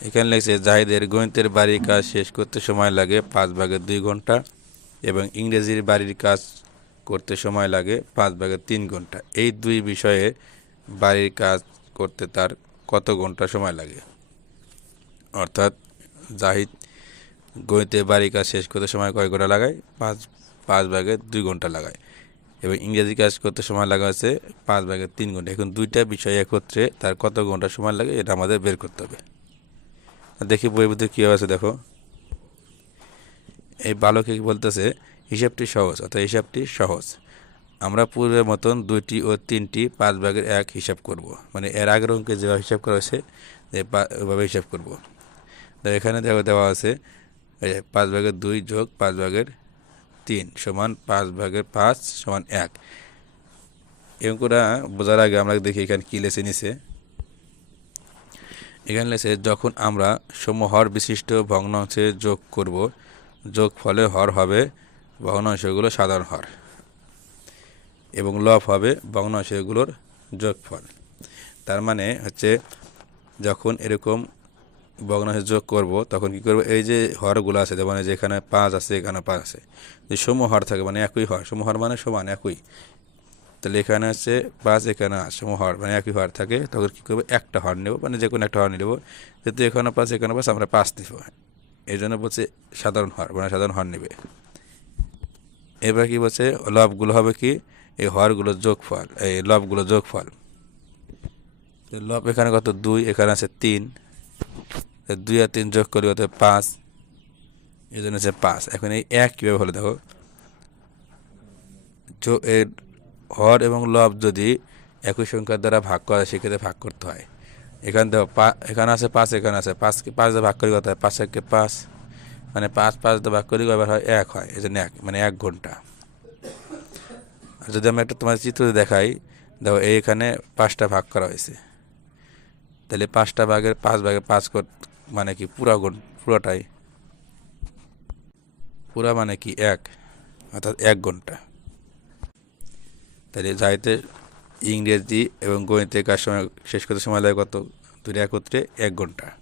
এখানে লেগেছে জাহিদের গণিতের বাড়ির কাজ শেষ করতে সময় লাগে পাঁচ ভাগে দুই ঘণ্টা এবং ইংরেজির বাড়ির কাজ করতে সময় লাগে পাঁচ ভাগের তিন ঘণ্টা। এই দুই বিষয়ে বাড়ির কাজ করতে তার কত ঘণ্টা সময় লাগে? অর্থাৎ জাহিদ গণিতের বাড়ির কাজ শেষ করতে সময় কয় ঘণ্টা লাগায়? পাঁচ পাঁচ ভাগে দুই ঘণ্টা লাগায়। এবং ইংরেজি কাজ করতে সময় লাগা আছে পাঁচ ভাগে তিন ঘণ্টা। এখন দুইটা বিষয় একত্রে তার কত ঘণ্টা সময় লাগে এটা আমাদের বের করতে হবে। দেখি বইয়ের ভিতরে কী আছে, দেখো। এই বালকে কি বলতেছে, হিসাবটি সহজ, অর্থাৎ হিসাবটি সহজ। আমরা পূর্বের মতন দুইটি ও তিনটি পাঁচ ভাগের এক হিসাব করব। মানে এর আগের অঙ্কে যেভাবে হিসাব করা হয়েছে ওইভাবে হিসাব করব। তো এখানে দেওয়া দেওয়া আছে পাঁচ ভাগের দুই যোগ পাঁচ ভাগের তিন সমান পাঁচ ভাগের পাঁচ সমান এক। এই অঙ্কটা বোঝার আগে আমরা দেখি এখানে কী লেসে নিছে। এখানে লেসে যখন আমরা সমহর বিশিষ্ট ভগ্নাংশে যোগ করব যোগ ফলে হর হবে, ভগ্নাংশগুলো সাধারণ হর, এবং লব হবে ভগ্নাংশগুলোর যোগফল। তার মানে হচ্ছে, যখন এরকম ভগ্নাংশ যোগ করব, তখন কি করব? এই যে হরগুলো আছে, যেমন এই যে এখানে পাঁচ আছে, এখানে পাঁচ আছে, যে সমহর থাকে মানে একই হর সমহর মানে সমান একই। তাহলে এখানে হচ্ছে পাঁচ এখানে সমহর মানে একই হর থাকে, তখন কী করব? একটা হর নেব মানে যে কোনো একটা হর নেব। যেহেতু এখানে পাঁচ এখানে পাঁচ আমরা পাঁচ নেব। এই জন্য বলছে সাধারণ হর মানে সাধারণ হর নেবে। এবার কি বলছে, লবগুলো হবে কি? এই হরগুলো যোগফল, এই লবগুলো যোগফল। লব এখানে কত? দুই, এখানে আছে তিন। দুই আর তিন যোগ করলে কত? পাঁচ। এই জন্য হচ্ছে পাঁচ। এখন এই এক কীভাবে হলো দেখো? এর হর এবং লব যদি একই সংখ্যার দ্বারা ভাগ করা সেক্ষেত্রে ভাগ করতে হয়। এখানে পা- এখানে আছে পাঁচ, এখানে আছে পাঁচকে পাঁচ দিয়ে ভাগ করি কত হয়? পাঁচ একে পাঁচ মানে পাঁচ পাঁচ দিয়ে ভাগ করি এবার হয়? এক হয়, এই জন্য এক মানে এক ঘণ্টা। আর যদি আমি একটা তোমার চিত্র দেখাই, দেখো এইখানে পাঁচটা ভাগ করা হয়েছে। তাহলে পাঁচটা ভাগের পাঁচ ভাগে পাঁচ কর মানে কি পুরা গুণ, পুরোটাই। পুরা মানে কি এক, অর্থাৎ এক ঘণ্টা। তাহলে যাইতে ইংরেজি এবং গণিতের কাজ সময় শেষ করতে সময় লাগে কত? দুটো একত্রে এক ঘণ্টা।